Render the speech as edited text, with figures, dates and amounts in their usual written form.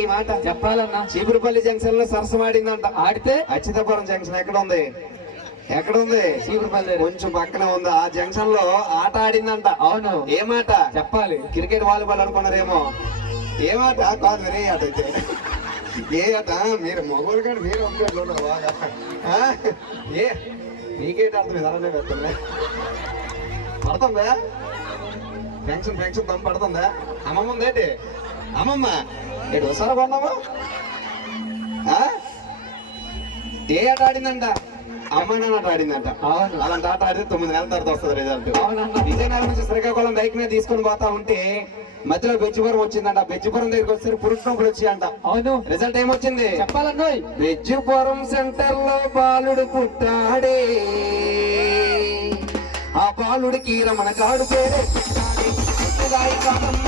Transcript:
ఈ మాట చెప్పాలన్నా. చీపురుపల్లి జంక్షన్ లో సరసమాడిందంట. ఆడితే అచ్యుతాపురం జంక్షన్ ఎక్కడ ఉంది? ఎక్కడ ఉంది? చీపురుపల్లి కొంచెం పక్కన ఉంది. ఆ జంక్షన్ లో ఆట ఆడిందంట. అవును. ఏమాట చెప్పాలి? Cricket volleyball అనుకున్నారేమో. ఏమాట కాదు, వేరే ఆట అయితే. ఏ ఆట? మీరు మొగలు కానీ మీరు ఒక్కట్లు బాగా ఏ నీకేట అర్థం ఇదనే పెడుతుందా? పడుతుందా పెన్షన్? పెన్షన్ దమ్ పడుతుందా? అమ్మమ్మ ఉందేంటి? అమ్మమ్మ ఏడు ఒకసారి కొన్నావా? ఏ ఆట ఆడిందంట? అమ్మ నాన్న ఆట ఆడిందంట. అవును. అలాంటి ఆట ఆడితే 9 నెలల తర్వాత వస్తుంది రిజల్ట్. అవునన్నా. విజయనగరం నుంచి శ్రీకాకుళం బైక్ మీద తీసుకొని పోతా ఉంటే మధ్యలో బెజ్జిపురం వచ్చిందంట. బెజ్జిపురం దగ్గరికి వస్తే పురుష నొప్పులు వచ్చి అంట. అవును. రిజల్ట్ ఏమొచ్చింది చెప్పాలన్నోయ్? బెజ్జిపురం సెంటర్ లో బాలుడు పుట్టాడే, ఆ బాలుడికి రమణ కాడు పేరే కాదమ్మ